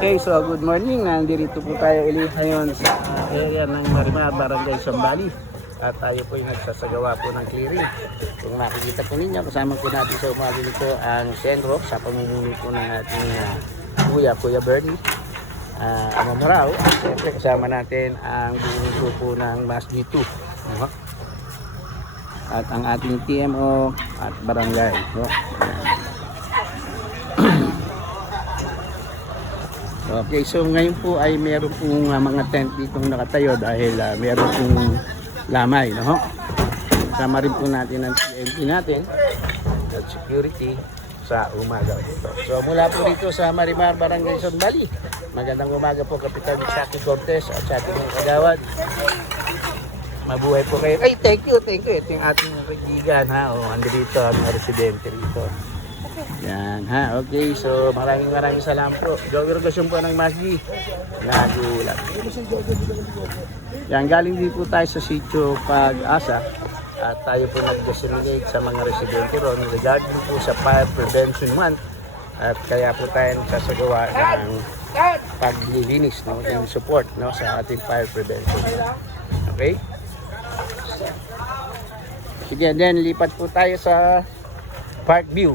Okay, so good morning. Nandito po tayo ulit ngayon sa area ng Marimar, Barangay Sambali. At tayo po ay nagsasagawa po ng clearing. Kung makikita po ninyo, kasama po natin sa umaga nito ang Senro sa pamumuno po ng ating Kuya Bernie Amamorao. At siyempre kasama natin ang buong grupo ng Masjid 2. At ang ating TMO at barangay. Okay, so ngayon po ay meron pong mga tent dito nakatayo dahil meron pong lamay, no? Sama rin po natin ang TNT natin at security sa umaga dito. So mula po dito sa Marimar, Barangay Sambali, magandang umaga po Kapitan Saki Cortez at sa ating mga kagawad. Mabuhay po kayo. Ay, thank you. Ito yung ating kaibigan, ha? O, andito ang mga residente rito. Yan, ha? Okay, so maraming salamat po. Irrigation po ng Masjid. Nagulat. Yan, galing din po tayo sa sitio Pag-asa. At tayo po nag-disseminate sa mga residente ron regarding po sa Fire Prevention Month. At kaya po tayo nagsasagawa ng paglilinis, no? Yung support, no? Sa ating fire prevention. Okay? Sige, then lipat po tayo sa Park View.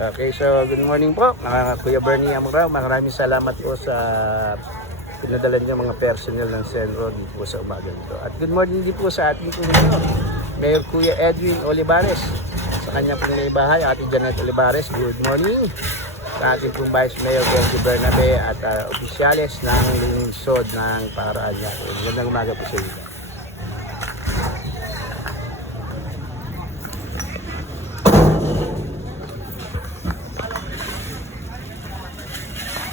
Okay, so good morning po mga Kuya Bernie Amorao. Maraming salamat po sa pinadala niyo mga personnel ng Senro dito po sa umaga nito. At good morning din po sa ating Mayor Kuya Edwin Olivares. Sa kanya pong may bahay, Ate Janet Olivares, good morning. Sa ating pong Vice Mayor Benji Bernabe at opisyales ng lungsod ng Paranaque. Magandang umaga po sa inyo.